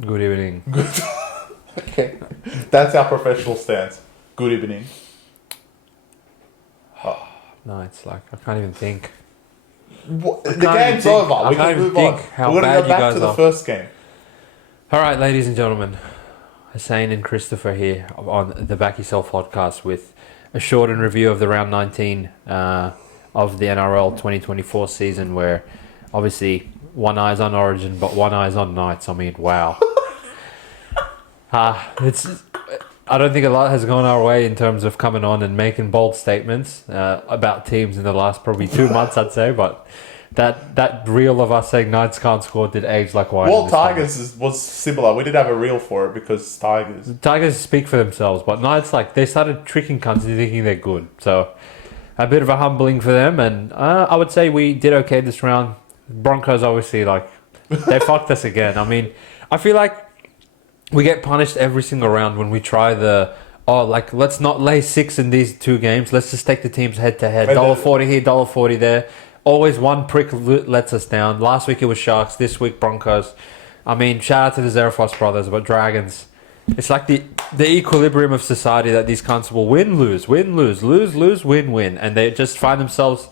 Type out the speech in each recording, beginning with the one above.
Good evening. Good. Okay. That's our professional stance. Good evening. Oh. No, it's like, I can't even think. The game's over. We can move on. We're going to go back to the first game. All right, ladies and gentlemen. Hussein and Christopher here on the BackYourself Podcast with a shortened review of the round 19 of the NRL 2024 season, where obviously one eye's on Origin, but one eye's on Knights. I mean, wow. I don't think a lot has gone our way in terms of coming on and making bold statements about teams in the last probably 2 months, I'd say, but that reel of us saying Knights can't score did age like wine. Well, Tigers was similar. We did have a reel for it because Tigers speak for themselves, but Knights, like, they started tricking cunts into thinking they're good. So a bit of a humbling for them, and I would say we did okay this round. Broncos, obviously, like, they fucked us again. I mean, I feel like we get punished every single round when we try let's not lay 6 in these 2 games. Let's just take the teams head to head. $1.40 here, $1.40 there. Always one prick lets us down. Last week it was Sharks. This week Broncos. I mean, shout out to the Zarafos brothers, but Dragons. It's like the equilibrium of society that these cunts will win, lose, win, lose, win, win. And they just find themselves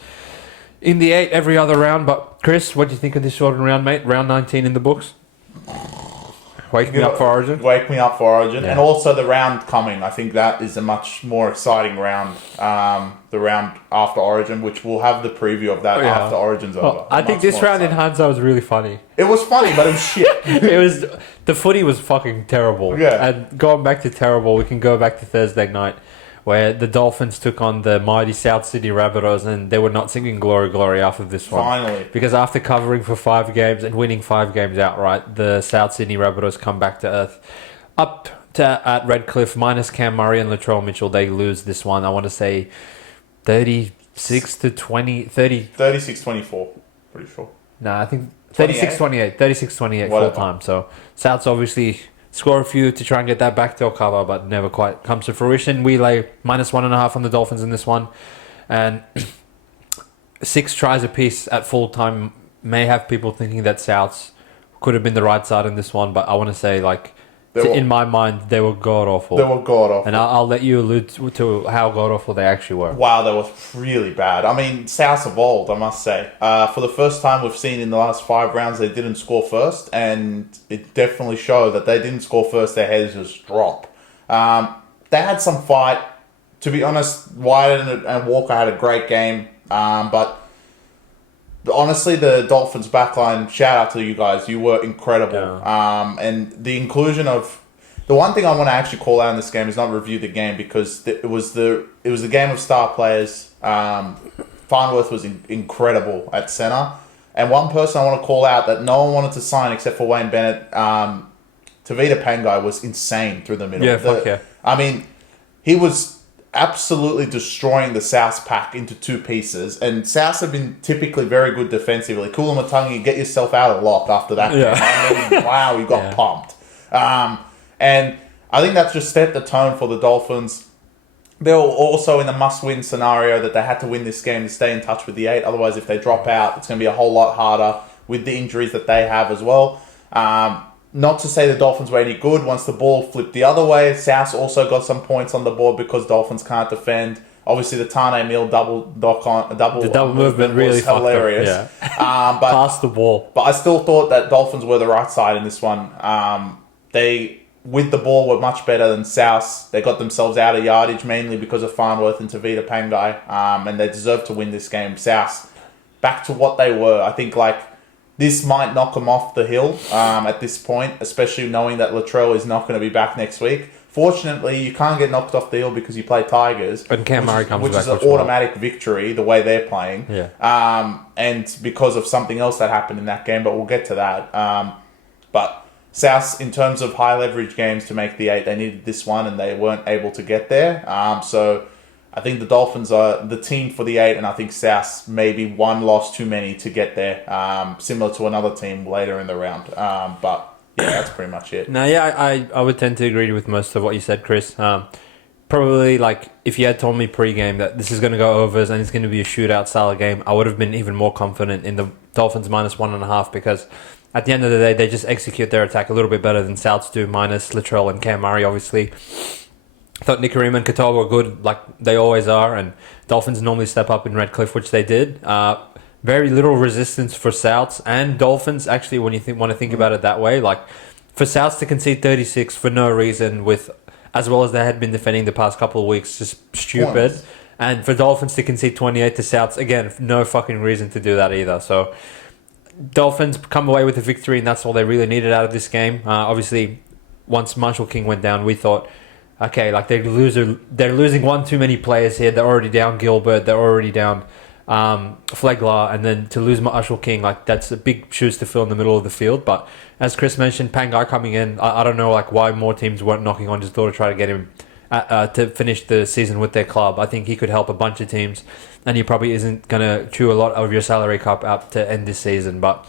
in the 8 every other round. But Chris, what do you think of this shortened round, mate? Round 19 in the books? Wake me up for Origin. Wake me up for Origin. Yeah. And also the round coming. I think that is a much more exciting round. The round after Origin, which we'll have the preview of that after Origin's over. I think this round in hindsight was really funny. It was funny, but it was shit. The footy was fucking terrible. Yeah. And going back to terrible, we can go back to Thursday night, where the Dolphins took on the mighty South Sydney Rabbitohs, and they were not singing Glory, Glory after this one. Finally. Because after covering for 5 games and winning 5 games outright, the South Sydney Rabbitohs come back to earth. Up at Redcliffe, minus Cam Murray and Latrell Mitchell, they lose this one. I want to say 36-20... 36-24, pretty sure. Nah, I think 36-28. 36-28 full time. So Souths obviously score a few to try and get that backdoor cover, but never quite comes to fruition. We lay minus 1.5 on the Dolphins in this one, and 6 tries apiece at full time may have people thinking that Souths could have been the right side in this one, but I want to say, like, in my mind, they were god awful. They were god awful, and I'll let you allude to how god awful they actually were. Wow, they were really bad. I mean, Souths evolved, I must say. For the first time we've seen in the last 5 rounds, they didn't score first, and it definitely showed that they didn't score first. Their heads just drop. They had some fight. To be honest, White and Walker had a great game, but honestly, the Dolphins backline, shout out to you guys. You were incredible. Yeah. And the inclusion of... The one thing I want to actually call out in this game is not review the game, because it was the game of star players. Farnworth was incredible at centre. And one person I want to call out that no one wanted to sign except for Wayne Bennett, Tavita Pangai, was insane through the middle. Yeah. I mean, he was absolutely destroying the South pack into 2 pieces, and South have been typically very good defensively. Kulamutangi, get yourself out of lock after that game. I mean, wow, you got pumped. And I think that's just set the tone for the Dolphins. They were also in a must-win scenario that they had to win this game to stay in touch with the 8. Otherwise, if they drop out, it's going to be a whole lot harder with the injuries that they have as well. Not to say the Dolphins were any good. Once the ball flipped the other way, South also got some points on the board because Dolphins can't defend. Obviously, the Tane Mill double movement really was hilarious. But pass the ball. But I still thought that Dolphins were the right side in this one. They, with the ball, were much better than South. They got themselves out of yardage mainly because of Farnworth and Tavita Pangai, and they deserved to win this game. South, back to what they were. I think, like, this might knock them off the hill at this point, especially knowing that Latrell is not going to be back next week. Fortunately, you can't get knocked off the hill because you play Tigers. And Cam Murray comes back. Which is an automatic victory, the way they're playing. Yeah. And because of something else that happened in that game, but we'll get to that. But South, in terms of high leverage games to make the 8, they needed this one and they weren't able to get there. So I think the Dolphins are the team for the 8, and I think South maybe 1 loss too many to get there, similar to another team later in the round. But yeah, that's pretty much it. No, yeah, I would tend to agree with most of what you said, Chris. Probably, like, if you had told me pre-game that this is going to go overs and it's going to be a shootout style game, I would have been even more confident in the Dolphins minus 1.5, because at the end of the day, they just execute their attack a little bit better than Souths do, minus Latrell and Cam Murray, obviously. I thought Nicarima and Katoa were good, like they always are, and Dolphins normally step up in Redcliffe, which they did. Very little resistance for Souths and Dolphins, actually, when you want to think about it that way. Like, for Souths to concede 36 for no reason, with as well as they had been defending the past couple of weeks, just stupid. Points. And for Dolphins to concede 28 to Souths, again, no fucking reason to do that either. So, Dolphins come away with a victory, and that's all they really needed out of this game. Obviously, once Marshall King went down, we thought, okay, like they're losing one too many players here. They're already down Gilbert. They're already down Flegler, and then to lose Marshall King, like that's a big shoes to fill in the middle of the field. But as Chris mentioned, Pangai coming in, I don't know like why more teams weren't knocking on his door to try to get him to finish the season with their club. I think he could help a bunch of teams, and he probably isn't going to chew a lot of your salary cap up to end this season. But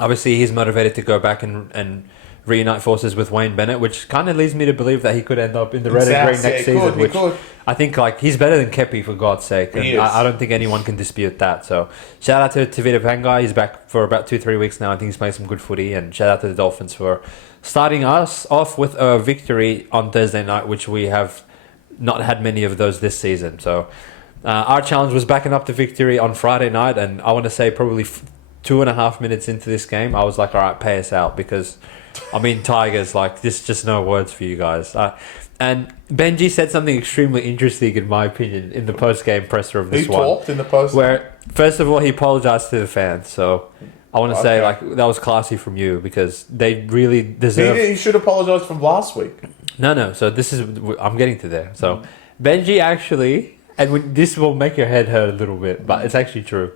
obviously he's motivated to go back and reunite forces with Wayne Bennett, which kind of leads me to believe that he could end up in the red and green next season, which I think like he's better than Kepi, for God's sake, and I don't think anyone can dispute that. So shout out to Tavita Pangai. He's back for about 2-3 weeks now. I think he's playing some good footy, and shout out to the Dolphins for starting us off with a victory on Thursday night, which we have not had many of those this season. So our challenge was backing up the victory on Friday night, and I want to say probably 2.5 minutes into this game, I was like, all right, pay us out, because I mean, Tigers, like, there's just no words for you guys. And Benji said something extremely interesting, in my opinion, in the post-game presser of this one. He talked in the post. Where, first of all, he apologized to the fans. So I want to say, like, that was classy from you, because they really deserve... He should apologize from last week. No. So this is... I'm getting to there. So Benji actually... And this will make your head hurt a little bit, but it's actually true.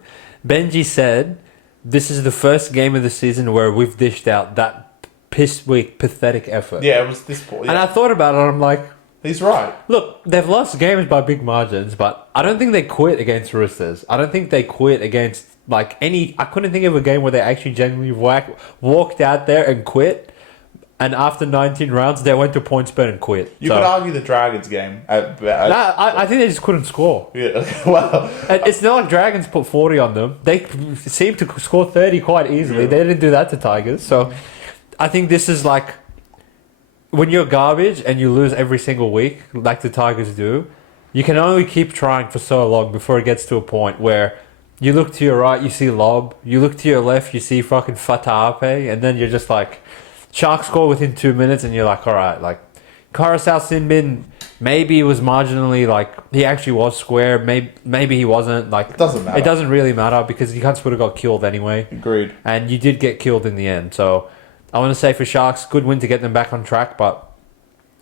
Benji said, this is the first game of the season where we've dished out that piss-weak, pathetic effort. Yeah, it was this point. Yeah. And I thought about it, and I'm like... He's right. Look, they've lost games by big margins, but I don't think they quit against Roosters. I don't think they quit against, like, any... I couldn't think of a game where they actually genuinely walked out there and quit, and after 19 rounds, they went to PointsBet and quit. You could argue the Dragons game. I think they just couldn't score. Yeah, well... And it's not like Dragons put 40 on them. They seemed to score 30 quite easily. Yeah. They didn't do that to Tigers, so... I think this is like when you're garbage and you lose every single week, like the Tigers do, you can only keep trying for so long before it gets to a point where you look to your right, you see Lob, you look to your left, you see fucking Fataape, and then you're just like, Sharks score within 2 minutes, and you're like, all right, like Coruscant Sinbin, maybe it was marginally like he actually was square, maybe he wasn't. Like, it doesn't matter. It doesn't really matter because you would have got killed anyway. Agreed. And you did get killed in the end, so. I want to say for Sharks, good win to get them back on track, but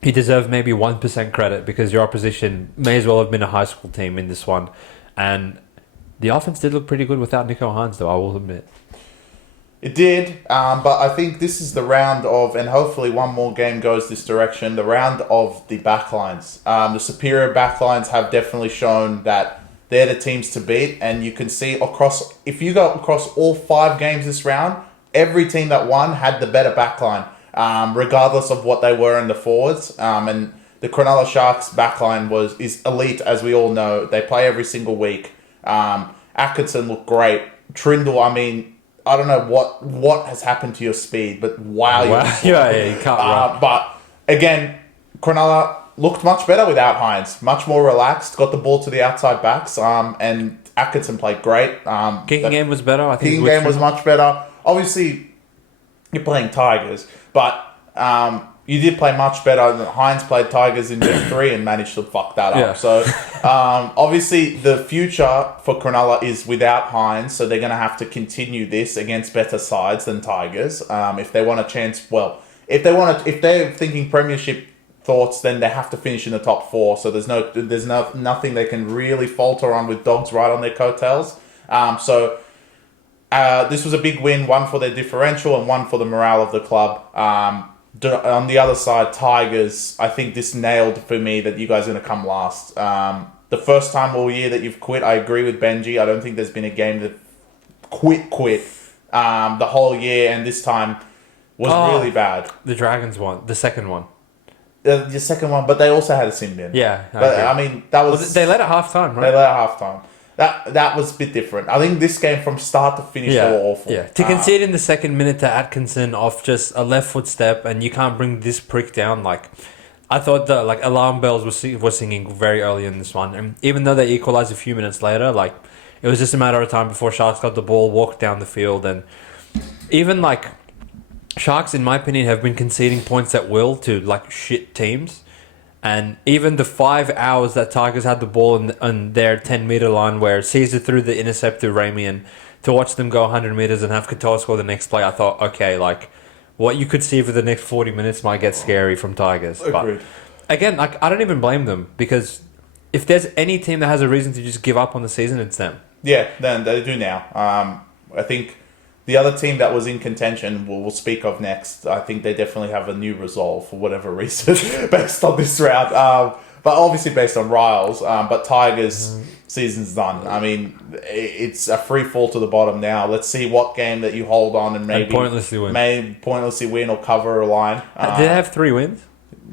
he deserved maybe 1% credit because your opposition may as well have been a high school team in this one. And the offense did look pretty good without Nico Hines, though, I will admit. It did, but I think this is the round of, and hopefully one more game goes this direction, the round of the backlines. The superior backlines have definitely shown that they're the teams to beat, and you can see if you go across all 5 games this round, every team that won had the better backline, regardless of what they were in the forwards. And the Cronulla Sharks backline is elite, as we all know. They play every single week. Atkinson looked great. Trindle, I mean, I don't know what has happened to your speed, but wow. You can't run. But again, Cronulla looked much better without Hines. Much more relaxed. Got the ball to the outside backs. And Atkinson played great. Kicking game was better. I think kicking game was much better. Obviously, you're playing Tigers, but you did play much better. Hines played Tigers in Game 3 and managed to fuck that up. So, obviously, the future for Cronulla is without Hines, so they're going to have to continue this against better sides than Tigers. If they want a chance, well, if they're thinking premiership thoughts, then they have to finish in the top 4. So there's nothing they can really falter on with Dogs right on their coattails. This was a big win, one for their differential and one for the morale of the club. On the other side, Tigers, I think this nailed for me that you guys are going to come last. The first time all year that you've quit, I agree with Benji. I don't think there's been a game that quit the whole year, and this time was really bad. The Dragons won, the second one. The second one, but they also had a sin bin. Yeah. But I mean, that was... Well, they led at half-time, right? They led at half-time. That was a bit different. I think this game from start to finish they were awful. Yeah, to concede in the second minute to Atkinson off just a left foot step, and you can't bring this prick down. Like, I thought the alarm bells were singing very early in this one, and even though they equalised a few minutes later, like it was just a matter of time before Sharks got the ball, walked down the field, and even Sharks, in my opinion, have been conceding points at will to shit teams. And even the 5 hours that Tigers had the ball on their 10-metre line where Caesar threw the intercept to Ramian to watch them go 100 metres and have Katoa score the next play, I thought, okay, what you could see for the next 40 minutes might get scary from Tigers. Agreed. But again, I don't even blame them because if there's any team that has a reason to just give up on the season, it's them. Yeah, then they do now. I think the other team that was in contention, we'll speak of next, I think they definitely have a new resolve for whatever reason based on this round. But obviously based on Riles. But Tigers, season's done. I mean, it's a free fall to the bottom now. Let's see what game that you hold on and maybe pointlessly win or cover a line. Did they have 3 wins?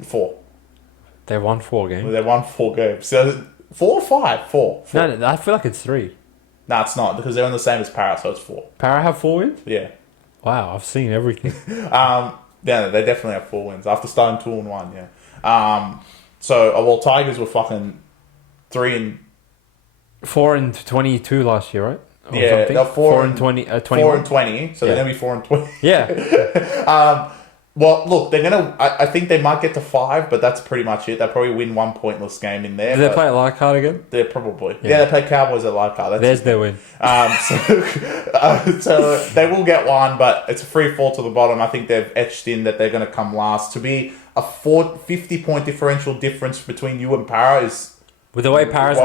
4. They won 4 games. They won 4 games. So 4 or 5? 4. No, I feel like it's 3. No, it's not because they're on the same as Para, so it's 4. Para have 4 wins? Yeah. Wow, I've seen everything. Yeah, they definitely have 4 wins after starting 2-1. Yeah. Tigers were fucking 4 and 22 last year, right? Or yeah, they're 4 and 20. 4 and 20. So they're gonna be 4 and 20. Yeah. Well, look, they're gonna. I think they might get to 5, but that's pretty much it. They'll probably win one pointless game in there. Do they play at Leichhardt again? They're probably. Yeah, they play Cowboys at Leichhardt. There's their win. So they will get one, but it's a free fall to the bottom. I think they've etched in that they're going to come last. To be a 50-point differential difference between you and Para is. With the way Para's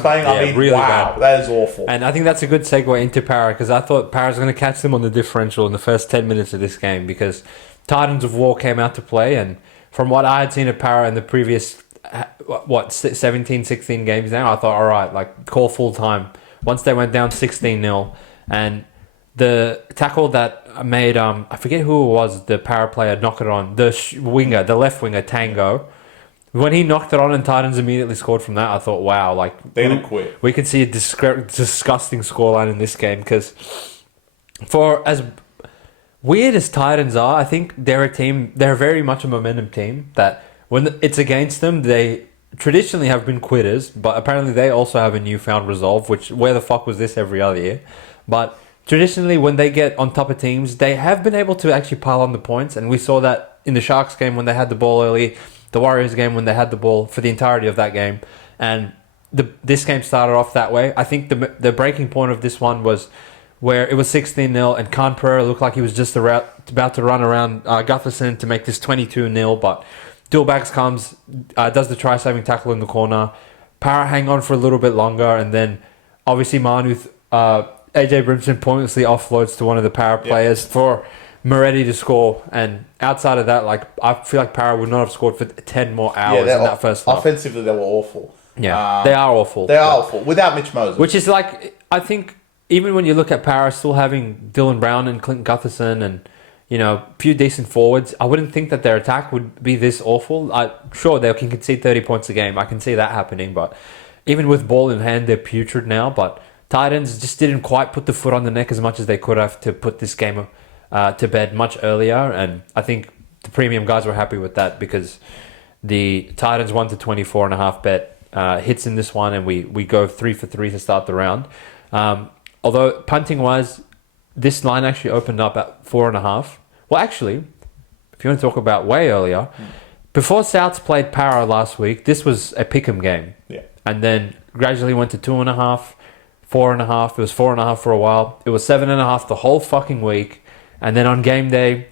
playing, I mean, really wow, bad. That is awful. And I think that's a good segue into Para because I thought Para's going to catch them on the differential in the first 10 minutes of this game because Titans of War came out to play, and from what I had seen of Para in the previous 17, 16 games now, I thought, all right, call full time. Once they went down 16-0, and the tackle that made I forget who it was, the Para player knock it on, the left winger Tango. When he knocked it on and Titans immediately scored from that, I thought, wow, they're gonna quit. We could see a disgusting scoreline in this game because for as weird as Titans are, I think they're a team. They're very much a momentum team that when it's against them, they traditionally have been quitters, but apparently they also have a newfound resolve. Which where the fuck was this every other year? But traditionally, when they get on top of teams, they have been able to actually pile on the points, and we saw that in the Sharks game when they had the ball early, the Warriors game when they had the ball for the entirety of that game, and this game started off that way. I think the breaking point of this one was where it was 16-0 and Khan Pereira looked like he was just about to run around Gutherson to make this 22-0, but Dillbags comes, does the try-saving tackle in the corner. Para hang on for a little bit longer, and then obviously Manu, AJ Brimson pointlessly offloads to one of the Para players for Moretti to score, and outside of that, I feel like Para would not have scored for 10 more hours in that first half. Offensively, they were awful. Yeah, they are awful. They are awful without Mitch Moses. Which is I think even when you look at Para still having Dylan Brown and Clinton Gutherson and a few decent forwards, I wouldn't think that their attack would be this awful. Sure, they can concede 30 points a game. I can see that happening, but even with ball in hand, they're putrid now. But Titans just didn't quite put the foot on the neck as much as they could have to put this game to bed much earlier, and I think the premium guys were happy with that because the Titans 1 to 24.5 bet hits in this one, and we go 3 for 3 to start the round. Although punting wise, this line actually opened up at 4.5. Well, actually, if you want to talk about way earlier, before Souths played Para last week, this was a pick'em game. Yeah, and then gradually went to 2.5, 4.5. It was 4.5 for a while. It was 7.5 the whole fucking week. And then on game day,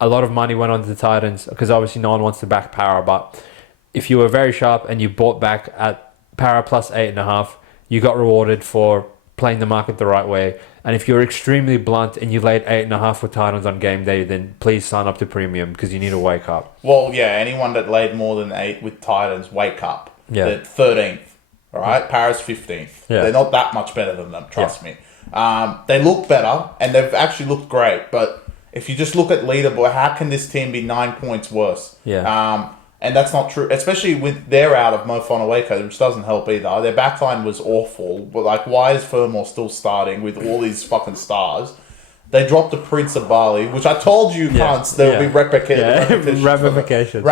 a lot of money went on to the Titans because obviously no one wants to back Para. But if you were very sharp and you bought back at Para plus 8.5, you got rewarded for playing the market the right way. And if you're extremely blunt and you laid 8.5 with Titans on game day, then please sign up to premium because you need to wake up. Well, yeah, anyone that laid more than 8 with Titans, wake up. Yeah. They're 13th, all right? Para's 15th. Yeah. They're not that much better than them, trust me. They look better, and they've actually looked great. But if you just look at leaderboard, how can this team be 9 points worse? Yeah. And that's not true, especially with they're out of Mo Fonaweka, which doesn't help either. Their backline was awful, but like, why is Fermor still starting with all these fucking stars? They dropped the Prince of Bali, which I told you, cunts, there will be ramifications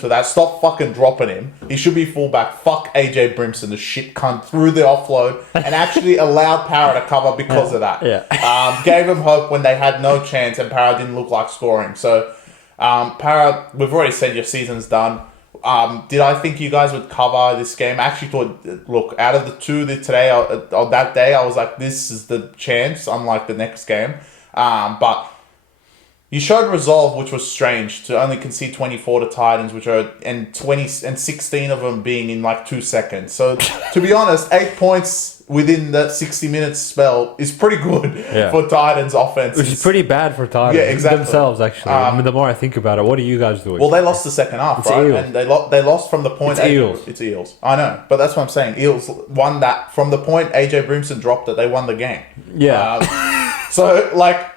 for that. Stop fucking dropping him. He should be fullback. Fuck AJ Brimson, the shit cunt, threw the offload and actually allowed Para to cover because of that. Gave him hope when they had no chance and Para didn't look like scoring. So, Para, we've already said your season's done. Did I think you guys would cover this game? I actually thought, look, out of the two today, on that day, I was like, this is the chance, unlike the next game. But you showed resolve, which was strange, to only concede 24 to Titans, and 16 of them being in like 2 seconds. So, to be honest, 8 points within the 60 minutes spell is pretty good for Titans offense. Which is pretty bad for Titans themselves, actually. I mean, the more I think about it, what are you guys doing? Well, they lost the second half, right? Eels. And they lost from the point... It's Eels. I know, but that's what I'm saying. Eels won that. From the point AJ Brimson dropped it, they won the game. So, like,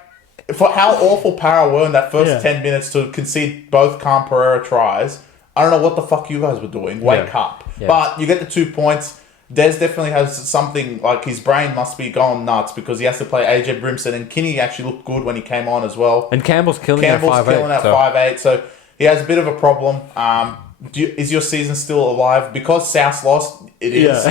for how awful Para were in that first 10 minutes to concede both Khan Pereira tries, I don't know what the fuck you guys were doing. Wake up. But you get the 2 points. Des definitely has something, like his brain must be going nuts because he has to play AJ Brimson, and Kinney actually looked good when he came on as well. And Campbell's killing at 5'8", so he has a bit of a problem. Is your season still alive? Because South's lost, it is.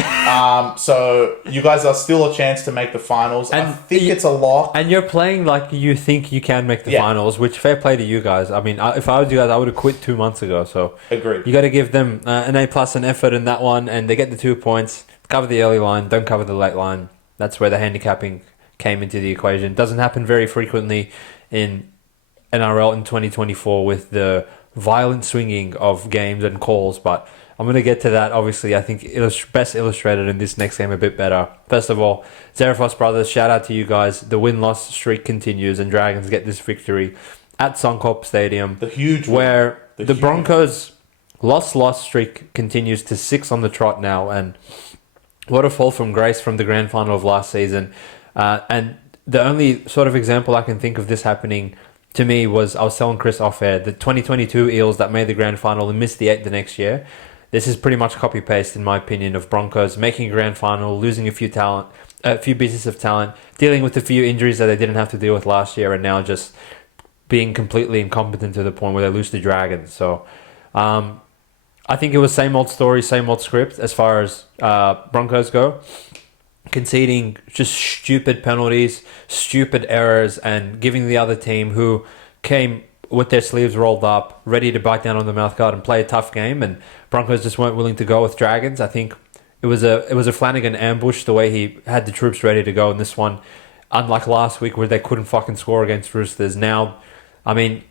So you guys are still a chance to make the finals. And I think it's a lock. And you're playing like you think you can make the finals, which fair play to you guys. I mean, if I was you guys, I would have quit 2 months ago. So agreed. You got to give them an A+ an effort in that one, and they get the 2 points. Cover the early line, don't cover the late line. That's where the handicapping came into the equation. Doesn't happen very frequently in NRL in 2024 with the violent swinging of games and calls, but I'm going to get to that. Obviously, I think best illustrated in this next game a bit better. First of all, Zarafos brothers, shout out to you guys. The win-loss streak continues and Dragons get this victory at Suncorp Stadium. The Broncos loss streak continues to 6 on the trot now, and what a fall from grace from the grand final of last season. And the only sort of example I can think of this happening to me was, I was telling Chris off air, the 2022 Eels that made the grand final and missed the 8 the next year. This is pretty much copy-paste, in my opinion, of Broncos making a grand final, losing a few pieces of talent, dealing with a few injuries that they didn't have to deal with last year, and now just being completely incompetent to the point where they lose to Dragons. So, I think it was same old story, same old script as far as Broncos go. Conceding just stupid penalties, stupid errors, and giving the other team, who came with their sleeves rolled up, ready to bite down on the mouthguard and play a tough game, and Broncos just weren't willing to go with Dragons. I think it was a Flanagan ambush, the way he had the troops ready to go in this one. Unlike last week where they couldn't fucking score against Roosters. Now, I mean,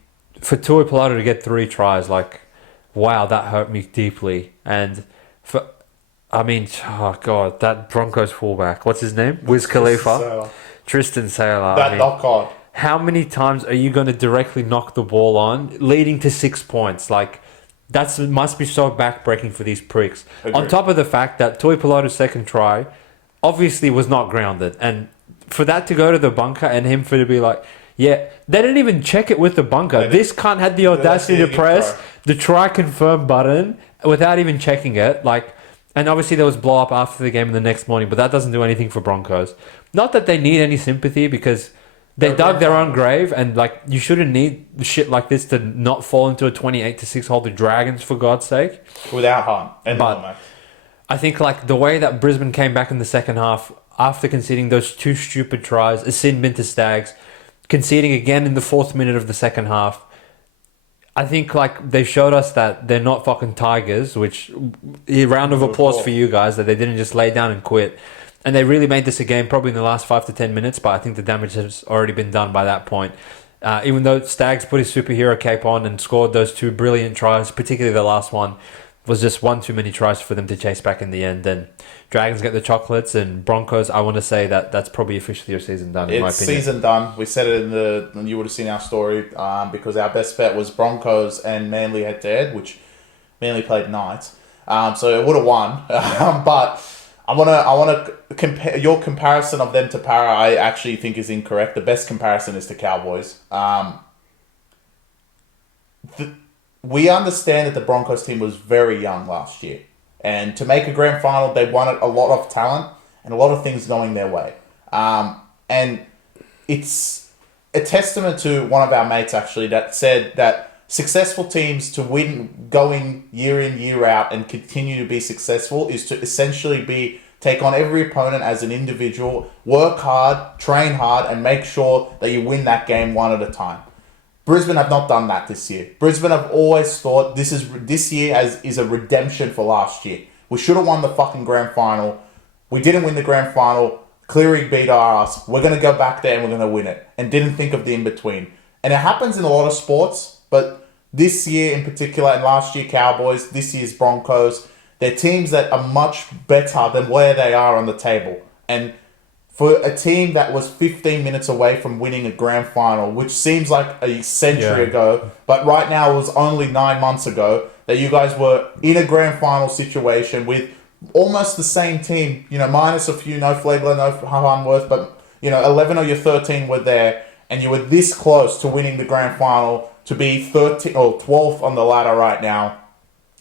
for Tui Pilato to get 3 tries, like, wow, that hurt me deeply. And oh God, that Broncos fullback, what's his name? Wiz Khalifa? Tristan Sailor. That knock-on. How many times are you going to directly knock the ball on, leading to 6 points? Like, that must be so backbreaking for these pricks. Agreed. On top of the fact that Tui Pilato's second try obviously was not grounded. And for that to go to the bunker and him for to be like, they didn't even check it with the bunker. This cunt had the audacity to press the try confirm button without even checking it. Like, and obviously there was blow up after the game and the next morning, but that doesn't do anything for Broncos. Not that they need any sympathy, because they dug their own grave, and like, you shouldn't need shit like this to not fall into a 28-6 hold to Dragons, for God's sake. Without harm. But I think like the way that Brisbane came back in the second half after conceding those 2 stupid tries, a sin bin to Stags, conceding again in the 4th minute of the second half, I think like they showed us that they're not fucking Tigers, which a round of applause for you guys, that they didn't just lay down and quit. And they really made this a game probably in the last 5 to 10 minutes, but I think the damage has already been done by that point. Even though Stags put his superhero cape on and scored those 2 brilliant tries, particularly the last one, was just one too many tries for them to chase back in the end. And Dragons get the chocolates, and Broncos, I want to say that that's probably officially your season done, in my opinion. It's season done. We said it and you would have seen our story, because our best bet was Broncos and Manly head-to-head, which Manly played Knights. So it would have won. But I want to compare your comparison of them to Para. I actually think is incorrect. The best comparison is to Cowboys. we understand that the Broncos team was very young last year. And to make a grand final, they wanted a lot of talent and a lot of things going their way. And it's a testament to one of our mates, actually, that said that successful teams to win, going year in, year out, and continue to be successful is to essentially take on every opponent as an individual, work hard, train hard, and make sure that you win that game one at a time. Brisbane have not done that this year. Brisbane have always thought this year is a redemption for last year. We should have won the fucking grand final. We didn't win the grand final. Cleary beat our ass. We're going to go back there and we're going to win it. And didn't think of the in-between. And it happens in a lot of sports, but this year in particular, and last year Cowboys, this year's Broncos, they're teams that are much better than where they are on the table. And for a team that was 15 minutes away from winning a grand final, which seems like a century ago, but right now it was only 9 months ago that you guys were in a grand final situation with almost the same team, minus a few, no Flegler, no Harnworth, but, 11 of your 13 were there, and you were this close to winning the grand final. To be 13 or 12th on the ladder right now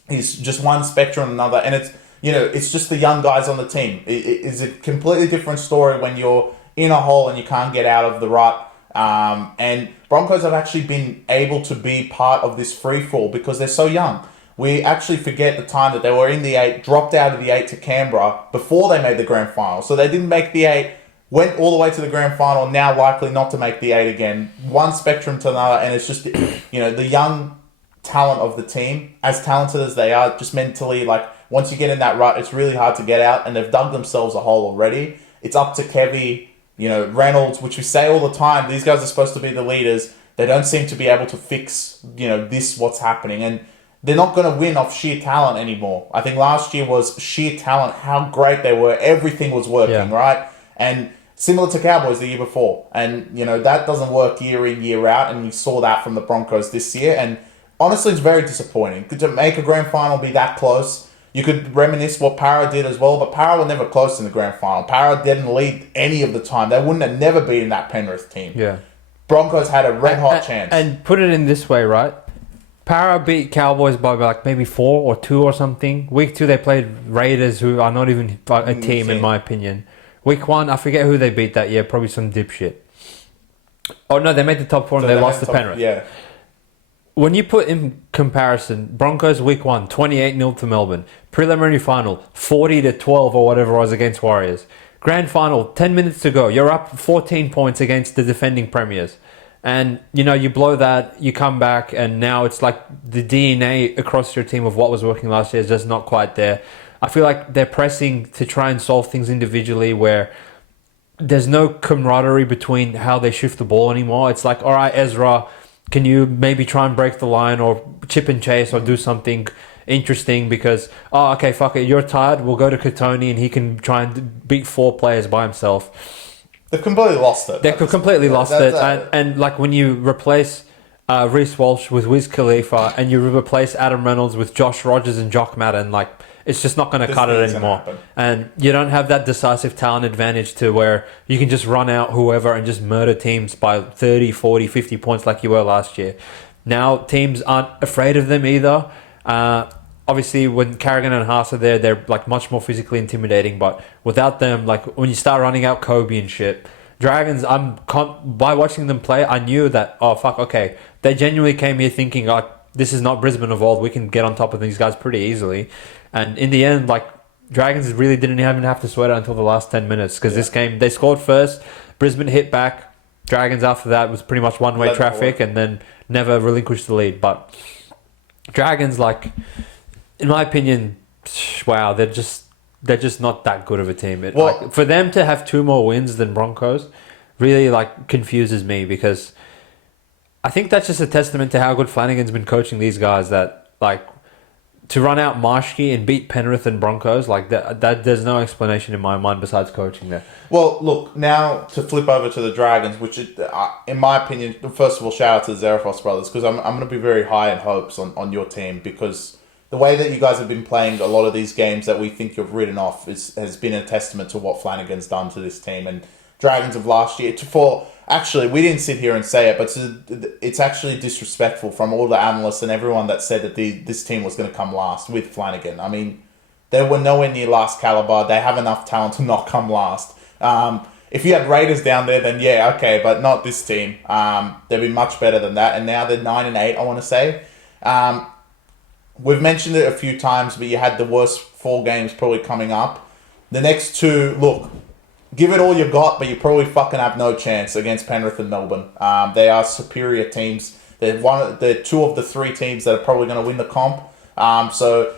is just one spectrum another, and it's just the young guys on the team. It's a completely different story when you're in a hole and you can't get out of the rut. And Broncos have actually been able to be part of this free fall because they're so young. We actually forget the time that they were in the 8, dropped out of the 8 to Canberra before they made the grand final. So they didn't make the 8, went all the way to the grand final, now likely not to make the 8 again. One spectrum to another, and it's just, the young talent of the team, as talented as they are, just mentally, once you get in that rut, it's really hard to get out, and they've dug themselves a hole already. It's up to Kevy, Reynolds, which we say all the time, these guys are supposed to be the leaders. They don't seem to be able to fix, what's happening, and they're not going to win off sheer talent anymore. I think last year was sheer talent, how great they were, everything was working, right? And similar to Cowboys the year before. And, that doesn't work year in, year out. And we saw that from the Broncos this year. And honestly, it's very disappointing. To make a grand final be that close, you could reminisce what Para did as well. But Para were never close in the grand final. Para didn't lead any of the time. They wouldn't have never beaten that Penrith team. Yeah. Broncos had a red-hot chance. And put it in this way, right? Para beat Cowboys by maybe 4 or 2 or something. Week 2, they played Raiders, who are not even a team, in my opinion. Week 1, I forget who they beat that year. Probably some dipshit. Oh, no, they made the top 4 and they lost to Penrith. Yeah. When you put in comparison, Broncos week 1, 28-0 to Melbourne. Preliminary final, 40-12 or whatever it was against Warriors. Grand final, 10 minutes to go. You're up 14 points against the defending premiers. And, you blow that, you come back, and now it's like the DNA across your team of what was working last year is just not quite there. I feel like they're pressing to try and solve things individually where there's no camaraderie between how they shift the ball anymore. It's like, all right, Ezra, can you maybe try and break the line or chip and chase or do something interesting because, okay, fuck it, you're tired, we'll go to Katoni and he can try and beat 4 players by himself. They've completely lost it. They've completely lost it. And like when you replace Reece Walsh with Wiz Khalifa and you replace Adam Reynolds with Josh Rogers and Jock Madden, like it's just not going to cut it anymore. And you don't have that decisive talent advantage to where you can just run out whoever and just murder teams by 30, 40, 50 points like you were last year. Now teams aren't afraid of them either. Obviously, when Carrigan and Haas are there, they're like much more physically intimidating. But without them, like when you start running out Kobe and shit, Dragons, by watching them play, I knew that, oh fuck, okay, they genuinely came here thinking, like, this is not Brisbane of old. We can get on top of these guys pretty easily. And in the end, like, Dragons really didn't even have to sweat it until the last 10 minutes because this game, they scored first, Brisbane hit back, Dragons after that was pretty much one-way traffic and then never relinquished the lead. But Dragons, like, in my opinion, wow, they're just not that good of a team. Like, for them to have 2 more wins than Broncos really like confuses me because I think that's just a testament to how good Flanagan's been coaching these guys that like to run out Marshke and beat Penrith and Broncos, like that there's no explanation in my mind besides coaching there. Well, look, now to flip over to the Dragons, which in my opinion, first of all, shout out to the Zarafos brothers because I'm going to be very high in hopes on your team because the way that you guys have been playing a lot of these games that we think you've written off has been a testament to what Flanagan's done to this team. And Dragons of last year. Actually, we didn't sit here and say it, but it's actually disrespectful from all the analysts and everyone that said that this team was going to come last with Flanagan. I mean, they were nowhere near last caliber. They have enough talent to not come last. If you had Raiders down there, then yeah, okay, but not this team. They've been much better than that, and now they're 9-8. I want to say. We've mentioned it a few times, but you had the worst 4 games probably coming up. The next 2, look. Give it all you got, but you probably fucking have no chance against Penrith and Melbourne. They are superior teams. They're 2 of the 3 teams that are probably going to win the comp. So,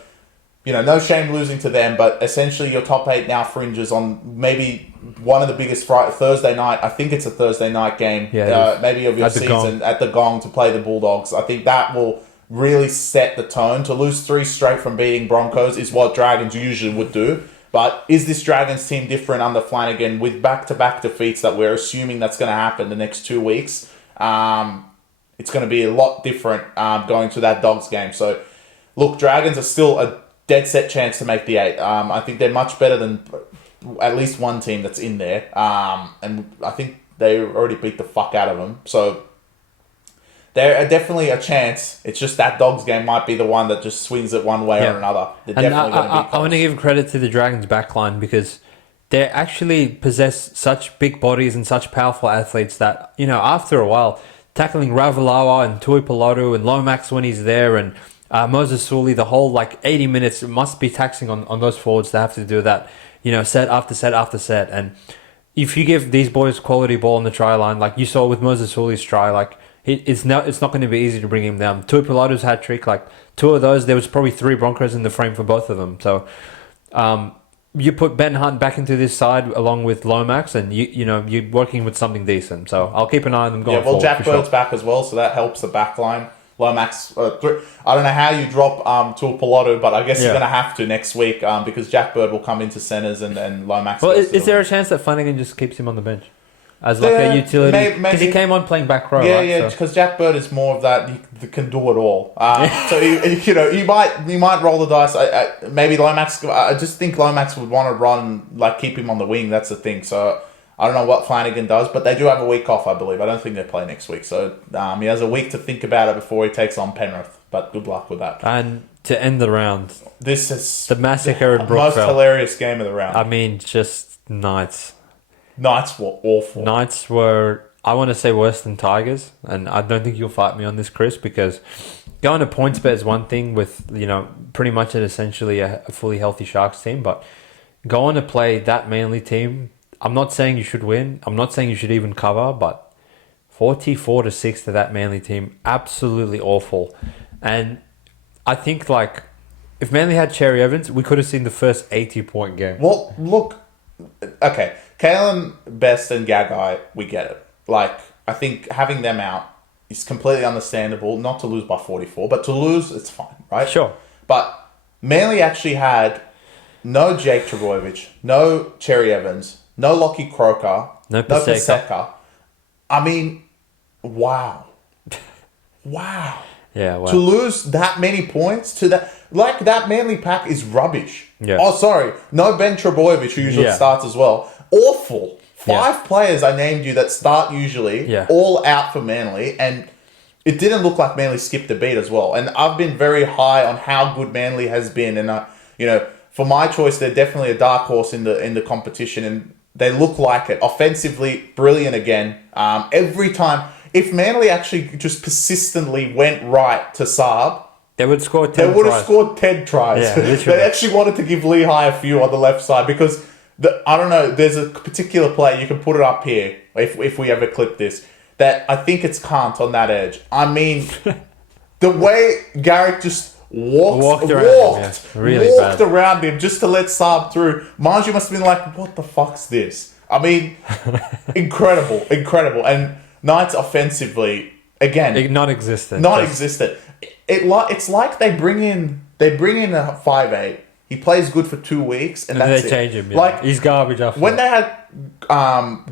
no shame losing to them, but essentially your top 8 now fringes on maybe one of the biggest Thursday night. I think it's a Thursday night game, maybe of your season at the Gong to play the Bulldogs. I think that will really set the tone. To lose 3 straight from beating Broncos is what Dragons usually would do. But is this Dragons team different under Flanagan with back-to-back defeats that we're assuming that's going to happen the next 2 weeks? It's going to be a lot different going to that Dogs game. So, look, Dragons are still a dead set chance to make the 8. I think they're much better than at least one team that's in there. And I think they already beat the fuck out of them. So, they're definitely a chance. It's just that Dogs game might be the one that just swings it one way or another. They're definitely going to be close. I want to give credit to the Dragons backline because they actually possess such big bodies and such powerful athletes that, after a while, tackling Ravalawa and Tuipulotu and Lomax when he's there and Moses Sully, the whole 80 minutes, it must be taxing on those forwards to have to do that, set after set after set. And if you give these boys quality ball on the try line, like you saw with Moses Sully's try, it's not going to be easy to bring him down. Tuipulotu's hat trick, 2 of those, there was probably 3 Broncos in the frame for both of them. So you put Ben Hunt back into this side along with Lomax, and you're working with something decent. So I'll keep an eye on them going forward. Jack Bird's back as well, so that helps the back line. Lomax, I don't know how you drop Tuipulotu, but I guess you're going to have to next week because Jack Bird will come into centres and Lomax. Well, is there a chance that Flanagan just keeps him on the bench? As a utility, because he came on playing back row. Yeah, because Jack Bird is more of that. He can do it all. So you might roll the dice. Maybe Lomax. I just think Lomax would want to run keep him on the wing. That's the thing. So I don't know what Flanagan does, but they do have a week off, I believe. I don't think they play next week. So he has a week to think about it before he takes on Penrith. But good luck with that. And to end the round, this is the massacre in Brookville. Most hilarious game of the round. I mean, just Knights. Knights were awful. Knights were, I want to say, worse than Tigers. And I don't think you'll fight me on this, Chris, because going to points bet is one thing with, pretty much essentially a fully healthy Sharks team. But going to play that Manly team, I'm not saying you should win. I'm not saying you should even cover, but 44-6 to that Manly team, absolutely awful. And I think, if Manly had Cherry Evans, we could have seen the first 80-point game. Well, look, okay. Kalen, Best, and Gagai, we get it. I think having them out is completely understandable. Not to lose by 44, but to lose, it's fine, right? Sure. But Manly actually had no Jake Trbojevic, no Cherry Evans, no Lockie Croker, no Paseka. I mean, wow. Wow. Yeah, wow. To lose that many points to that... that Manly pack is rubbish. Yeah. Oh, sorry. No Ben Trbojevic, who usually starts as well. Awful. 5 players I named you that start usually, all out for Manly, and it didn't look like Manly skipped a beat as well. And I've been very high on how good Manly has been, and for my choice, they're definitely a dark horse in the competition, and they look like it. Offensively, brilliant again. Every time, if Manly actually just persistently went right to Saab, they would score 10 tries. They would have scored 10 tries. Yeah, they actually wanted to give Lehigh a few on the left side because, I don't know, there's a particular play, you can put it up here if we ever clip this, that I think it's Kant on that edge. I mean, the way Garrick just walked around him just to let Saab through. Margie must have been like, what the fuck's this? I mean, incredible. And Knights offensively, again... Non-existent. It's like they bring in a 5'8". He plays good for 2 weeks, and that's they change him. Yeah. He's garbage after. When they had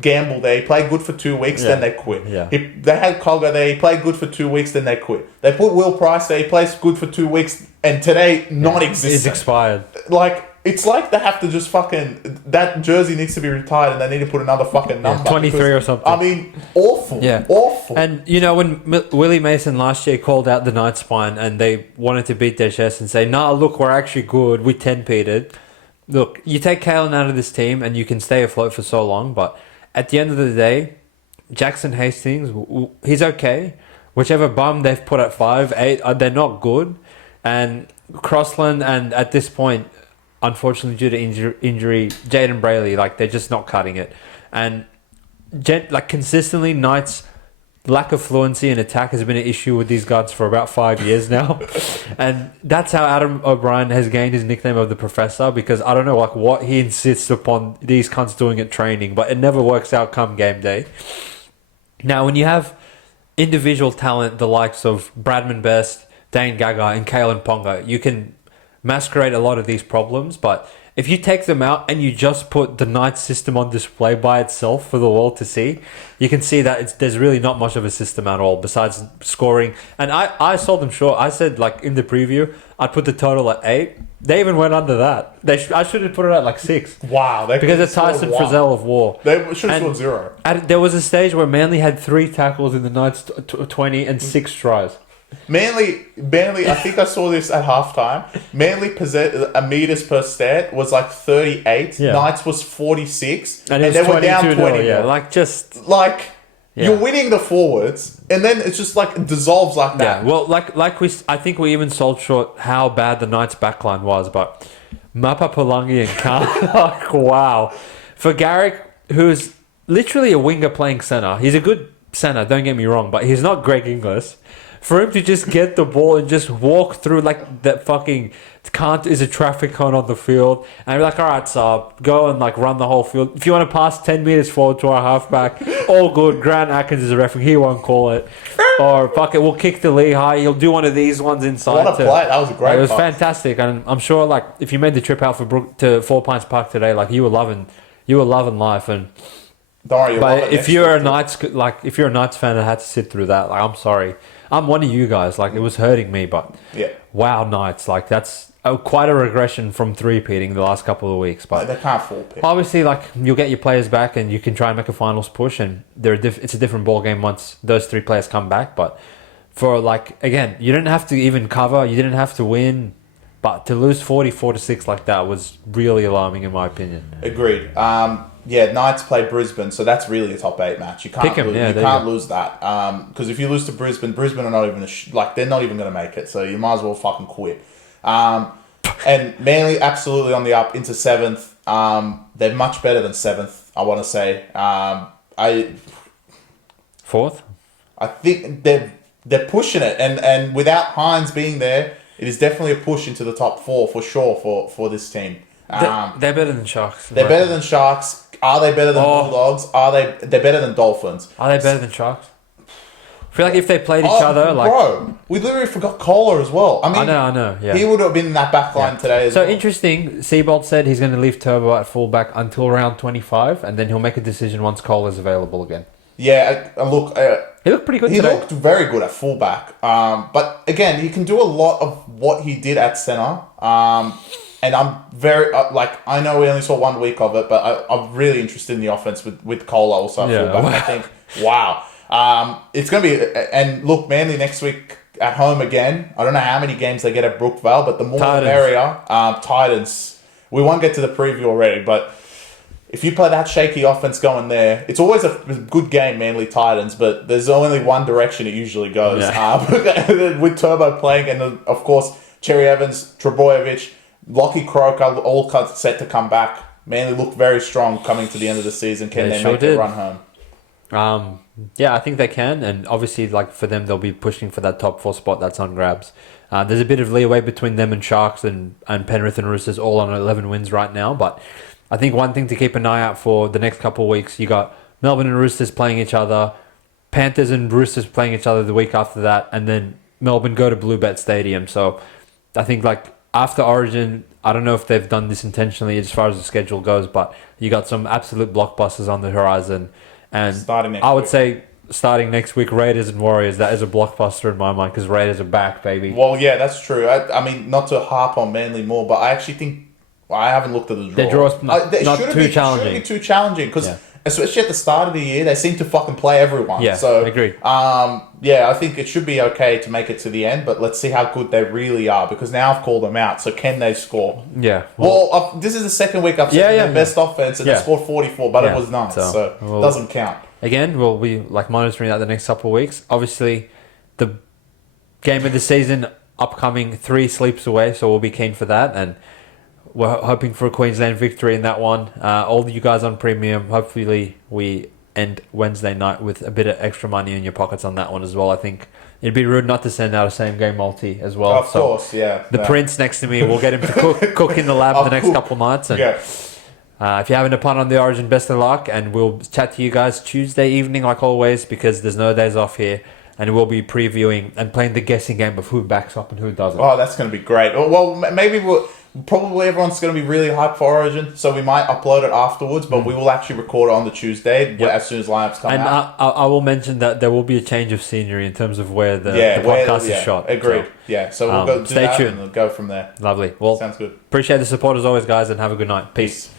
Gamble there, he played good for 2 weeks, then they quit. Yeah. They had Cogger there, he played good for 2 weeks, then they quit. They put Will Price there, he plays good for 2 weeks, and today non-existent. He's expired. It's like they have to just fucking... That jersey needs to be retired and they need to put another fucking number. 23 or something. I mean, awful. Yeah. Awful. And, when Willie Mason last year called out the Knights spine and they wanted to beat their chest and say, nah, look, we're actually good. We 10-peated. Look, you take Kalen out of this team and you can stay afloat for so long, but at the end of the day, Jackson Hastings, he's okay. Whichever bum they've put at 5'8", they're not good. And Crossland and at this point... Unfortunately, due to injury, Jaden Brayley, they're just not cutting it. And, consistently, Knights' lack of fluency in attack has been an issue with these guys for about 5 years now. And that's how Adam O'Brien has gained his nickname of the Professor, because I don't know, what he insists upon these cunts doing at training, but it never works out come game day. Now, when you have individual talent, the likes of Bradman Best, Dane Gaga, and Kalen Ponga, you can... masquerade a lot of these problems, but if you take them out and you just put the Knights system on display by itself for the world to see, you can see that there's really not much of a system at all besides scoring. And I sold them short. I said in the preview I'd put the total at 8. They even went under that. I should have put it at 6. Wow, because it's Tyson Frizzell of war. They should have scored 0. There was a stage where Manly had 3 tackles in the Knights 20 and 6 tries. Manly, I think I saw this at halftime. Manly meters per stat was 38. Yeah. Knights was 46. And they were down 20. Yeah, you're winning the forwards, and then it's just it dissolves like that. Yeah, well, I think we even sold short how bad the Knights backline was, but Mapa Palangi and Khan, wow. For Garrick, who's literally a winger playing centre, he's a good centre, don't get me wrong, but he's not Greg Inglis. For him to just get the ball and just walk through that fucking can't is a traffic cone on the field and be all right, Saab, go and run the whole field. If you want to pass 10 meters forward to our halfback, all good. Grant Atkins is a referee, he won't call it. Or fuck it, we'll kick the Lehigh. He'll do one of these ones inside. What a play! That was a great. It was fantastic, and I'm sure if you made the trip out to Four Pines Park today, you were loving life and. Don't worry, but if you're a Knights fan and had to sit through that, I'm sorry. I'm one of you guys. It was hurting me, but yeah. Wow, Knights. That's quite a regression from 3-peating the last couple of weeks. But they can't 4-peat. Obviously, you'll get your players back and you can try and make a finals push, and it's a different ball game once those 3 players come back. But for again, you didn't have to even cover. You didn't have to win. But to lose 44-6 like that was really alarming in my opinion. Agreed. Yeah, Knights play Brisbane, so that's really a top 8 match. You can't lose that. Because if you lose to Brisbane are not even they're not even going to make it. So you might as well fucking quit. And Manly absolutely on the up into 7th. They're much better than 7th. I want to say. 4th. I think they're pushing it, and without Hines being there, it is definitely a push into the top 4 for sure for this team. They're better than Sharks. They're better than Sharks. Are they better than Bulldogs? They're better than Dolphins? Are they better than Sharks? I feel if they played each other, bro, we literally forgot Kohler as well. I mean, I know. Yeah, he would have been in that back line today. So interesting. Seabold said he's going to leave Turbo at fullback until round 25, and then he'll make a decision once Kohler is available again. Yeah, look. He looked pretty good today. He looked very good at fullback. But again, he can do a lot of what he did at centre. And I'm very, I know we only saw 1 week of it, but I'm really interested in the offense with Kohler also at fullback. I think, wow. It's going to be, and look, Manly next week at home again. I don't know how many games they get at Brookvale, but the more the merrier. Titans. We won't get to the preview already, but if you play that shaky offense going there, it's always a good game, Manly Titans, but there's only one direction it usually goes. Yeah. With Turbo playing, and of course, Cherry Evans, Trebojevic, Lockie Croker, all set to come back. Manly look very strong coming to the end of the season. Can they make a run home? Yeah, I think they can, and obviously, for them, they'll be pushing for that top 4 spot that's on grabs. There's a bit of leeway between them and Sharks and Penrith and Roosters, all on 11 wins right now, but I think one thing to keep an eye out for the next couple of weeks, you got Melbourne and Roosters playing each other, Panthers and Roosters playing each other the week after that, and then Melbourne go to Bluebet Stadium. So I think after Origin, I don't know if they've done this intentionally as far as the schedule goes, but you got some absolute blockbusters on the horizon. And I would say starting next week, Raiders and Warriors, that is a blockbuster in my mind because Raiders are back, baby. Well, yeah, that's true. I mean, not to harp on Manly more, but I actually think I haven't looked at the draw. The draw's not too challenging. Shouldn't be too challenging because Yeah. especially at the start of the year, they seem to fucking play everyone. Yeah, so I agree. Yeah, I think it should be okay to make it to the end, but let's see how good they really are because now I've called them out. So can they score? Yeah. Well, this is the second week I've said their best offense and they scored 44, but it was nice, so it doesn't count. Again, we'll be like monitoring that the next couple of weeks. Obviously, the game of the season upcoming 3 sleeps away, so we'll be keen for that, and we're hoping for a Queensland victory in that one. All of you guys on premium, hopefully we end Wednesday night with a bit of extra money in your pockets on that one as well. I think it'd be rude not to send out a same game multi as well. Of course, yeah. The Prince next to me, we'll get him to cook in the lab the next couple nights. And, if you're having a punt on the Origin, best of luck, and we'll chat to you guys Tuesday evening like always because there's no days off here. And we'll be previewing and playing the guessing game of who backs up and who doesn't. Oh, that's going to be great. Well, maybe probably everyone's going to be really hyped for Origin, so we might upload it afterwards, but we will actually record it on the Tuesday as soon as lineups come out. And I will mention that there will be a change of scenery in terms of where the podcast is shot. Agreed. So we'll go do stay that tuned. and go from there. Lovely. Well, sounds good. Appreciate the support as always, guys, and have a good night. Peace.